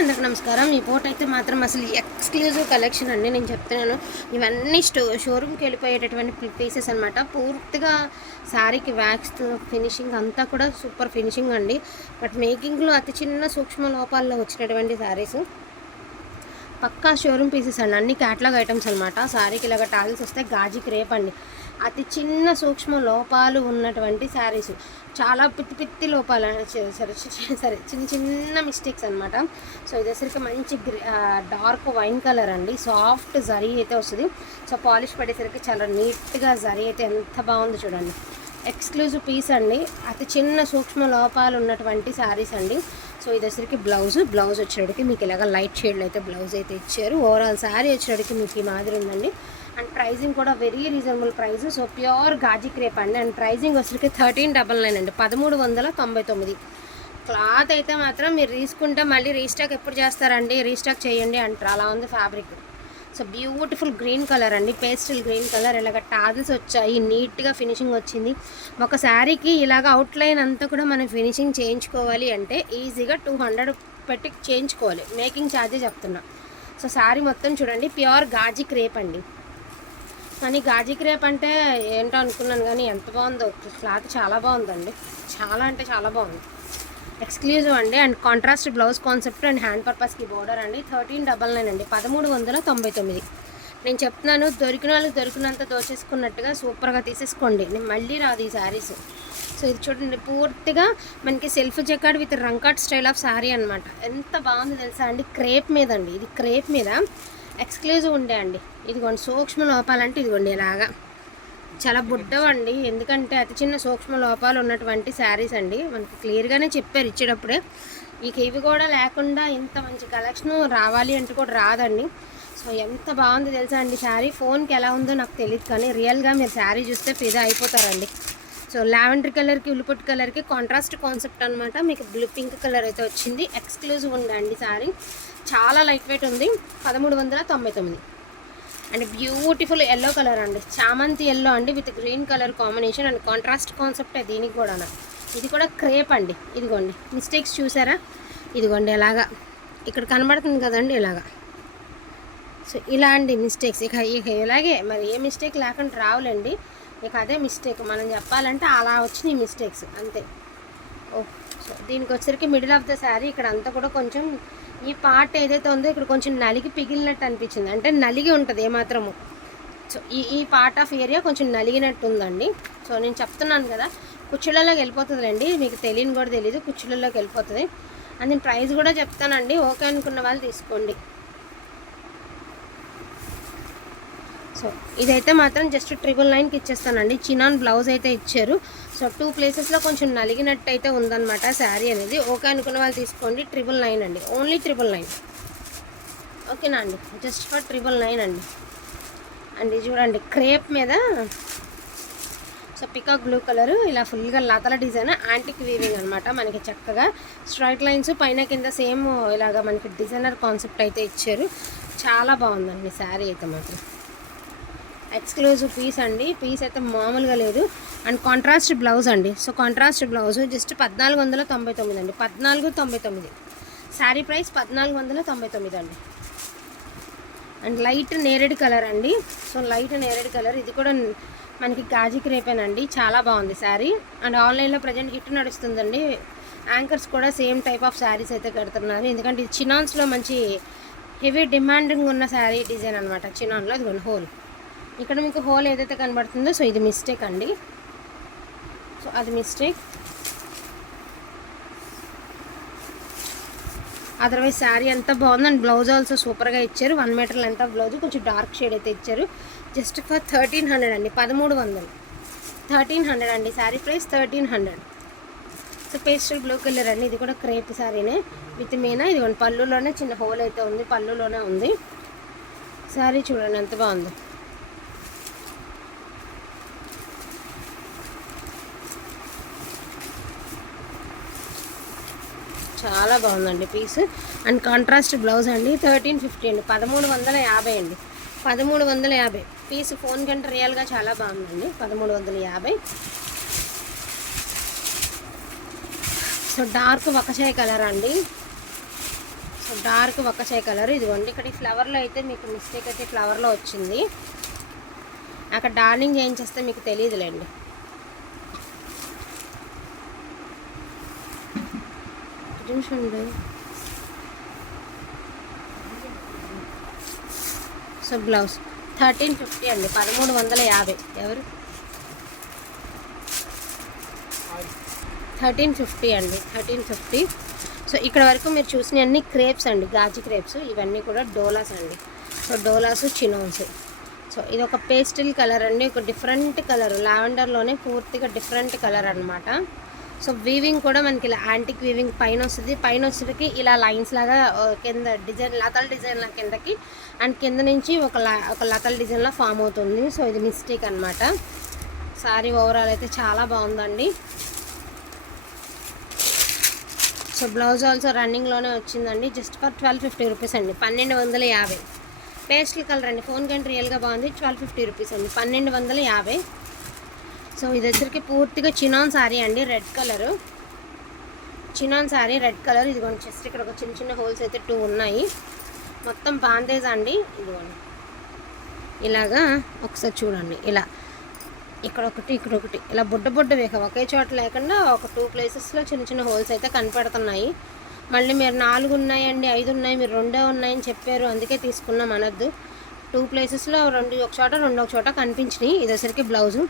అందరికి నమస్కారం. ఈ పూట అయితే మాత్రం అసలు ఎక్స్క్లూజివ్ కలెక్షన్ అండి. నేను చెప్తున్నాను. ఇవన్నీ స్టో షోరూమ్కి వెళ్ళిపోయేటటువంటి పీసెస్ అనమాట పూర్తిగా శారీకి వ్యాక్స్ ఫినిషింగ్ అంతా కూడా సూపర్ ఫినిషింగ్ అండి. బట్ మేకింగ్లో అతి చిన్న సూక్ష్మ లోపాల్లో వచ్చినటువంటి శారీస్ పక్కా షోరూమ్ పీసెస్ అండి. అన్ని క్యాట్లాగ్ ఐటమ్స్ అనమాట శారీకి ఇలాగ టాగిల్స్ వస్తే గాజి క్రేప్ అండి. అతి చిన్న సూక్ష్మ లోపాలు ఉన్నటువంటి శారీస్ చాలా పిత్తి పిత్తి లోపాలు సరే సరే- సరే చిన్న చిన్న మిస్టేక్స్ అనమాట సో ఇది మంచి డార్క్ వైన్ కలర్ అండి. సాఫ్ట్ జరీ అయితే వస్తుంది. సో పాలిష్ పడేసరికి చాలా నీట్గా జరీ అయితే ఎంత బాగుంది చూడండి. ఎక్స్క్లూజివ్ పీస్ అండి. అతి చిన్న సూక్ష్మ లోపాలు ఉన్నటువంటి శారీస్ అండి. సో ఇది వచ్చరికి బ్లౌజ్. బ్లౌజ్ వచ్చేటికి మీకు ఇలాగ లైట్ షేడ్లో అయితే బ్లౌజ్ అయితే ఇచ్చారు. ఓవరాల్ శారీ వచ్చేటికి మీకు ఈ మాదిరి ఉందండి. అండ్ ప్రైజింగ్ కూడా very reasonable price so pure Ghazi crepe అండి. అండ్ ప్రైజింగ్ వచ్చరికి థర్టీన్ డబల్ నైన్ అండి. పదమూడు వందల తొంభై తొమ్మిది. క్లాత్ అయితే మాత్రం మీరు తీసుకుంటే మళ్ళీ రీస్టాక్ ఎప్పుడు చేస్తారండి? రీస్టాక్ చేయండి అంటారు. అలా ఉంది fabric so beautiful green colour అండి పేస్టల్ గ్రీన్ కలర్. ఇలాగ టాజిల్స్ వచ్చాయి నీట్గా ఫినిషింగ్ వచ్చింది. ఒక శారీకి ఇలాగ అవుట్లైన్ అంతా కూడా మనం ఫినిషింగ్ చేయించుకోవాలి అంటే ఈజీగా టూ హండ్రెడ్ పెట్టి చేయించుకోవాలి. మేకింగ్ ఛార్జే చెప్తున్నా. సో శారీ మొత్తం చూడండి ప్యూర్ గాజీ క్రేప్ అండి. కానీ గాజీ క్రేప్ అంటే ఏంటో అనుకున్నాను కానీ ఎంత బాగుందో క్లాత్ చాలా బాగుందండి. చాలా అంటే చాలా బాగుంది. ఎక్స్క్లూజివ్ అండి and contrast blouse concept and hand పర్పస్కి బోర్డర్ అండి థర్టీన్ డబల్ నైన్ అండి పదమూడు వందల తొంభై తొమ్మిది. నేను చెప్తున్నాను దొరికిన వాళ్ళకి దొరికినంత దోచేసుకున్నట్టుగా సూపర్గా తీసేసుకోండి. నేను మళ్ళీ రాదు ఈ శారీస్. సో ఇది చూడండి పూర్తిగా మనకి self jacquard with Rangkat style of sari అనమాట ఎంత బాగుంది తెలుసా అండి? క్రేప్ మీద అండి ఇది క్రేప్ మీద. ఎక్స్క్లూజివ్ ఉండే అండి. ఇదిగోండి సూక్ష్మ లోపాలంటే ఇదిగోండి ఇలాగా. చాలా బుడ్డవండి. ఎందుకంటే అతి చిన్న సూక్ష్మ లోపాలు ఉన్నటువంటి శారీస్ అండి. మనకు క్లియర్గానే చెప్పారు ఇచ్చేటప్పుడే. ఇక ఇవి కూడా లేకుండా ఇంత మంచి కలెక్షన్ రావాలి అంటే కూడా రాదండి. సో ఎంత బాగుంది తెలుసా అండి శారీ? ఫోన్కి ఎలా ఉందో నాకు తెలియదు కానీ రియల్గా మీరు శారీ చూస్తే ఫిదా అయిపోతారండి. సో లావెండర్ కలర్కి ఉల్లిపొట్టు కలర్కి కాంట్రాస్ట్ కాన్సెప్ట్ అనమాట మీకు బ్లూ పింక్ కలర్ అయితే వచ్చింది. ఎక్స్క్లూజివ్ ఉందండి శారీ. చాలా లైట్ వెయిట్ ఉంది. పదమూడు వందల తొంభై తొమ్మిది. అండ్ బ్యూటిఫుల్ ఎల్లో కలర్ అండి. చామంతి ఎల్లో అండి with green colour combination and contrast concept దీనికి కూడా ఇది కూడా క్రేప్ అండి. ఇదిగోండి. మిస్టేక్స్ చూసారా? ఇదిగోండి ఎలాగా. ఇక్కడ కనబడుతుంది కదండి ఇలాగా. సో ఇలాంటి మిస్టేక్స్. ఇక ఇక ఇలాగే మరి ఏ మిస్టేక్ లేకుండా రావులేండి. ఇక అదే మిస్టేక్. మనం చెప్పాలంటే అలా వచ్చిన మిస్టేక్స్. అంతే. ఓ సో దీనికి వచ్చరికి మిడిల్ ఆఫ్ ద శారీ. ఇక్కడ అంతా కూడా కొంచెం ఈ పార్ట్ ఏదైతే ఉందో ఇక్కడ కొంచెం నలిగి పిగిలినట్టు అనిపించింది. అంటే నలిగి ఉంటుంది ఏమాత్రము. సో ఈ ఈ పార్ట్ ఆఫ్ ఏరియా కొంచెం నలిగినట్టు ఉందండి సో నేను చెప్తున్నాను కదా కుచ్చులలోకి వెళ్ళిపోతుందండి మీకు తెలియని కూడా తెలియదు కుచ్చులలోకి వెళ్ళిపోతుంది. అండ్ నేను ప్రైస్ కూడా చెప్తానండి. ఓకే అనుకున్న వాళ్ళు తీసుకోండి. సో ఇదైతే మాత్రం జస్ట్ ట్రిపుల్ నైన్కి ఇచ్చేస్తానండి. చినాన్ బ్లౌజ్ అయితే ఇచ్చారు. సో టూ ప్లేసెస్లో కొంచెం నలిగినట్టు అయితే ఉందన్నమాట శారీ అనేది. ఓకే అనుకున్న వాళ్ళు తీసుకోండి. ట్రిపుల్ నైన్ అండి. ఓన్లీ ట్రిపుల్ నైన్ ఓకేనా అండి? జస్ట్ ఫర్ ట్రిపుల్ నైన్ అండి. అండి చూడండి క్రేప్ మీద సో పికాక్ బ్లూ కలర్ ఇలా ఫుల్గా లతల డిజైన్ యాంటిక్ వీవింగ్ అనమాట మనకి చక్కగా. స్ట్రైట్ లైన్స్ పైన కింద సేమ్ ఇలాగా మనకి డిజైనర్ కాన్సెప్ట్ అయితే ఇచ్చారు. చాలా బాగుందండి శారీ అయితే మాత్రం. ఎక్స్క్లూజివ్ పీస్ అండి. పీస్ అయితే మామూలుగా లేదు. అండ్ కాంట్రాస్ట్ బ్లౌజ్ అండి. సో కాంట్రాస్ట్ బ్లౌజ్ జస్ట్ పద్నాలుగు వందల తొంభై తొమ్మిది అండి. పద్నాలుగు తొంభై తొమ్మిది. శారీ ప్రైస్ పద్నాలుగు వందల తొంభై తొమ్మిది అండి. అండ్ లైట్ నేరేడు కలర్ అండి. సో లైట్ నేరేడు కలర్. ఇది కూడా మనకి గాజీ క్రేపేనండి చాలా బాగుంది శారీ అండ్ ఆన్లైన్లో ప్రజెంట్ హిట్ నడుస్తుందండి. యాంకర్స్ కూడా సేమ్ టైప్ ఆఫ్ శారీస్ అయితే కడుతున్నారు. ఎందుకంటే ఇది చినాన్స్లో మంచి హెవీ డిమాండింగ్ ఉన్న శారీ డిజైన్ అనమాట చినాన్లో అది హోల్. ఇక్కడ మీకు హోల్ ఏదైతే కనబడుతుందో సో ఇది మిస్టేక్ అండి. సో అది మిస్టేక్. అదర్వైజ్ శారీ అంతా బాగుందండి బ్లౌజ్ ఆల్సో సూపర్గా ఇచ్చారు. One metre length of blouse కొంచెం డార్క్ షేడ్ అయితే ఇచ్చారు. జస్ట్ ఫర్ థర్టీన్ హండ్రెడ్ అండి పదమూడు వందలు. థర్టీన్ హండ్రెడ్ అండి sari price thirteen hundred. So pastel blue colour అండి ఇది కూడా క్రేప్ శారీనే. విత్ మీనా ఇది పళ్ళులోనే చిన్న హోల్ అయితే ఉంది పళ్ళులోనే ఉంది. శారీ చూడండి ఎంత బాగుందో. చాలా బాగుందండి పీస్. అండ్ కాంట్రాస్ట్ బ్లౌజ్ అండి థర్టీన్ ఫిఫ్టీ అండి. పదమూడు వందల యాభై అండి. పదమూడు వందల యాభై. పీస్ ఫోన్ కంటే రియల్గా చాలా బాగుందండి. పదమూడు వందల యాభై. సో డార్క్ వకచాయ్ కలర్ అండి. సో డార్క్ వక్కచాయ్ కలర్ ఇదిగోండి. ఇక్కడ ఈ ఫ్లవర్లో అయితే మీకు మిస్టేక్ అయితే ఫ్లవర్లో వచ్చింది. అక్కడ డార్లింగ్ చేయించేస్తే మీకు తెలియదులేండి. నిమిషం సో బ్లౌజ్. థర్టీన్ ఫిఫ్టీ అండి. పదమూడు వందల యాభై. ఎవరు? థర్టీన్ ఫిఫ్టీ అండి. Thirteen fifty. సో ఇక్కడ వరకు మీరు చూసిన అన్ని క్రేప్స్ అండి. గాజి క్రేప్స్. ఇవన్నీ కూడా డోలాస్ అండి. So Doulos చినోన్స్. సో ఇది ఒక పేస్టిల్ కలర్ అండి. ఒక డిఫరెంట్ కలర్. లావెండర్లోనే పూర్తిగా డిఫరెంట్ కలర్ అనమాట సో వీవింగ్ కూడా మనకి ఇలా యాంటిక్ వీవింగ్ పైన వస్తుంది. పైన వచ్చేటికి ఇలా లైన్స్ లాగా కింద డిజైన్ లతల్ డిజైన్ లా కిందకి అండ్ కింద నుంచి ఒక లా ఒక లతల్ డిజైన్లా ఫామ్ అవుతుంది. సో ఇది మిస్టేక్ అనమాట సారీ ఓవరాల్ అయితే చాలా బాగుందండి. సో బ్లౌజ్ ఆల్సో రన్నింగ్లోనే వచ్చిందండి. Just for twelve fifty rupees అండి. పన్నెండు వందల యాభై. పేస్టల్ కలర్ అండి. ఫోన్ కంటే రియల్గా బాగుంది. ట్వెల్వ్ ఫిఫ్టీ రూపీస్ అండి. పన్నెండు వందల యాభై. సో ఇది వచ్చరికి పూర్తిగా చినాన్ సారీ అండి red colour. Chinon sari red colour. ఇదిగోండి జస్ట్ ఇక్కడ ఒక చిన్న చిన్న హోల్స్ అయితే టూ ఉన్నాయి. మొత్తం బాందేజ్ అండి. ఇదిగోండి. ఇలాగా ఒకసారి చూడండి. ఇలా ఇక్కడ ఒకటి ఇక్కడ ఒకటి. ఇలా బుడ్డ బుడ్డ వేక ఒకే చోట లేకుండా ఒక టూ ప్లేసెస్లో చిన్న చిన్న హోల్స్ అయితే కనపడుతున్నాయి. మళ్ళీ మీరు నాలుగు ఉన్నాయండి ఐదు ఉన్నాయి మీరు రెండే ఉన్నాయని చెప్పారు. అందుకే తీసుకున్నాం అనొద్దు. టూ ప్లేసెస్లో రెండు ఒక చోట రెండు ఒక చోట కనిపించినాయి. ఇది బ్లౌజు.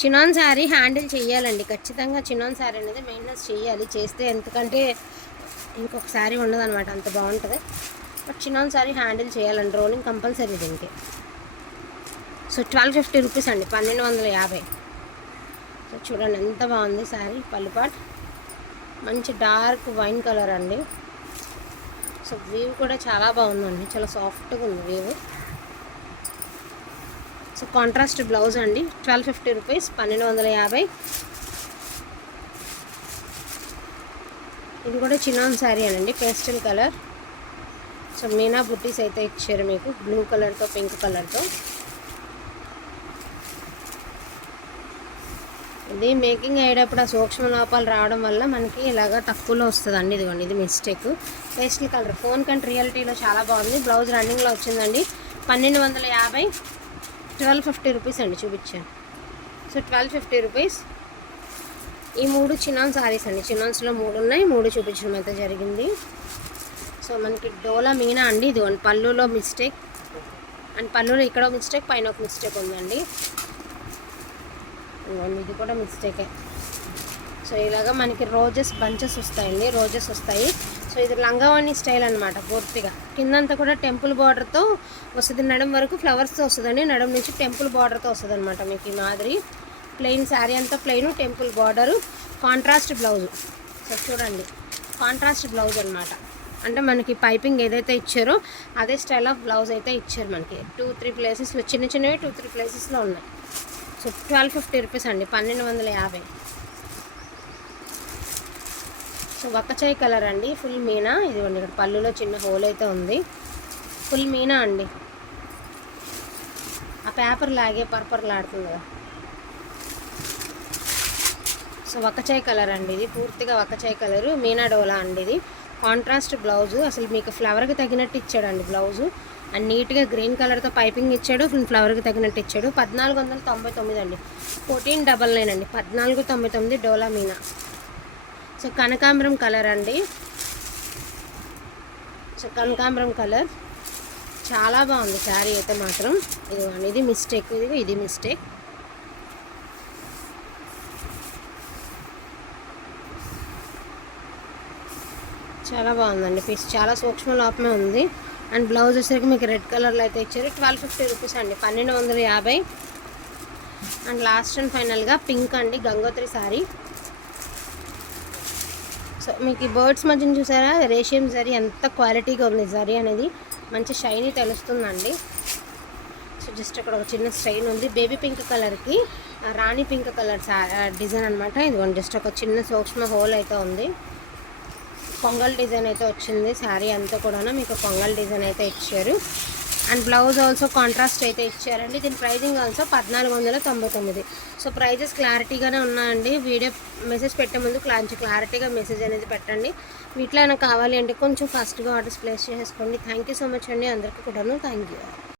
చినాన్ శారీ హ్యాండిల్ చేయాలండి. ఖచ్చితంగా చినాన్ శారీ అనేది మెయింటెనెన్స్ చేయాలి. చేస్తే ఎందుకంటే ఇంకొక శారీ ఉండదన్నమాట అంత బాగుంటుంది. బట్ చినాన్ శారీ హ్యాండిల్ చేయాలండి. రోలింగ్ కంపల్సరీ దీనికి. సో ట్వెల్వ్ ఫిఫ్టీ రూపీస్ అండి. పన్నెండు వందల యాభై. సో చూడండి ఎంత బాగుంది శారీ పల్లుపాట్ మంచి డార్క్ వైన్ కలర్ అండి. సో వీవ్ కూడా చాలా బాగుందండి. చాలా సాఫ్ట్గా ఉంది వీవ్. సో కాంట్రాస్ట్ బ్లౌజ్ అండి ట్వెల్వ్ ఫిఫ్టీ రూపీస్ పన్నెండు వందల యాభై. ఇది కూడా చిన్నాన్ శారీ అనండి పేస్టల్ కలర్. సో మీనా బుట్టీస్ అయితే ఇచ్చారు మీకు బ్లూ కలర్తో పింక్ కలర్తో. ఇది మేకింగ్ అయ్యేటప్పుడు ఆ సూక్ష్మ లోపాలు రావడం వల్ల మనకి ఇలాగ తక్కువలో వస్తుందండి. ఇదిగోండి ఇది మిస్టేక్. పేస్టల్ కలర్ ఫోన్ కంటే రియాలిటీలో చాలా బాగుంది. బ్లౌజ్ రన్నింగ్లో వచ్చిందండి పన్నెండు వందల యాభై. ట్వెల్వ్ ఫిఫ్టీ రూపీస్ అండి చూపించాను. So twelve fifty rupees. ఈ మూడు చినాన్ సారీస్ అండి. చినాన్స్లో మూడు ఉన్నాయి మూడు చూపించడం అయితే జరిగింది. సో మనకి డోలా మీనా అండి ఇదిగోండి పళ్ళులో మిస్టేక్. అండ్ పళ్ళులో ఇక్కడ ఒక మిస్టేక్ పైన ఒక మిస్టేక్ ఉందండి. ఇది కూడా మిస్టేకే. సో ఇలాగా మనకి రోజెస్ బంచెస్ వస్తాయండి. రోజెస్ వస్తాయి. సో ఇది లంగావాణి స్టైల్ అనమాట పూర్తిగా. కిందంతా కూడా టెంపుల్ బార్డర్తో వస్తుంది. నడం వరకు ఫ్లవర్స్తో వస్తుందండి. నడం నుంచి టెంపుల్ బార్డర్తో వస్తుంది అనమాట మీకు ఈ మాదిరి. ప్లెయిన్ శారీ అంతా plain temple border contrast blouse so చూడండి కాంట్రాస్ట్ బ్లౌజ్ అనమాట అంటే మనకి పైపింగ్ ఏదైతే ఇచ్చారో అదే స్టైల్ ఆఫ్ బ్లౌజ్ అయితే ఇచ్చారు మనకి. టూ త్రీ ప్లేసెస్లో చిన్న చిన్నవి టూ త్రీ ప్లేసెస్లో ఉన్నాయి. సో ట్వెల్వ్ ఫిఫ్టీ రూపీస్ అండి పన్నెండు వందల యాభై. సో వక్కచాయ్ కలర్ అండి. ఫుల్ మీనా. ఇదిగోండి ఇక్కడ పళ్ళులో చిన్న హోల్ అయితే ఉంది. ఫుల్ మీనా అండి. ఆ పేపర్ లాగే పర్పర్ లాడుతుంది కదా. సో వక్కచాయ్ కలర్ అండి ఇది. పూర్తిగా వక్కచాయ్ కలరు. మీనా డోలా అండి ఇది. Contrast blouse. అసలు మీకు ఫ్లవర్కి తగినట్టు ఇచ్చాడండి బ్లౌజు. అండ్ నీట్గా గ్రీన్ కలర్తో పైపింగ్ ఇచ్చాడు. ఫ్లవర్కి తగినట్టు ఇచ్చాడు. పద్నాలుగు వందల తొంభై తొమ్మిది అండి. ఫోర్టీన్ డబల్ నైన్ అండి. పద్నాలుగు తొంభై తొమ్మిది డోలా మీనా. సో కనకాంబరం కలర్ అండి. సో కనకాంబరం కలర్. చాలా బాగుంది శారీ అయితే మాత్రం. ఇదిగోండి ఇది మిస్టేక్ ఇది ఇది మిస్టేక్. చాలా బాగుందండి పీస్. చాలా సూక్ష్మ లోపమే ఉంది. అండ్ బ్లౌజ్ వచ్చేసరికి మీకు రెడ్ కలర్లో అయితే ఇచ్చారు. ట్వెల్వ్ ఫిఫ్టీ రూపీస్ అండి. పన్నెండు వందల యాభై. అండ్ లాస్ట్ అండ్ ఫైనల్గా పింక్ అండి గంగోత్రి శారీ. సో మీకు ఈ బర్డ్స్ మధ్యన చూసారా? రేషియం జరీ ఎంత క్వాలిటీగా ఉంది జరీ అనేది. మంచి షైనీ తెలుస్తుందండి. సో జస్ట్ అక్కడ ఒక చిన్న స్ట్రైన్ ఉంది. బేబీ పింక్ కలర్కి రాణి పింక్ కలర్ డిజైన్ అనమాట ఇది జస్ట్ ఒక చిన్న సూక్ష్మ హోల్ అయితే ఉంది. పొంగల్ డిజైన్ అయితే వచ్చింది. శారీ అంతా కూడా మీకు పొంగల్ డిజైన్ అయితే ఇచ్చారు. అండ్ బ్లౌజ్ ఆల్సో కాంట్రాస్ట్ అయితే ఇచ్చారండి. దీని ప్రైజింగ్ ఆల్సో పద్నాలుగు వందల తొంభై తొమ్మిది. సో ప్రైజెస్ క్లారిటీగానే ఉన్నాయండి. వీడియో మెసేజ్ పెట్టే ముందు కొంచెం క్లారిటీగా మెసేజ్ అనేది పెట్టండి. వీటిలో ఏమైనా కావాలి అంటే కొంచెం ఫాస్ట్గా ఆర్డర్స్ ప్లేస్ చేసుకోండి. థ్యాంక్ యూ సో మచ్ అండి. అందరికీ కూడాను థ్యాంక్ యూ.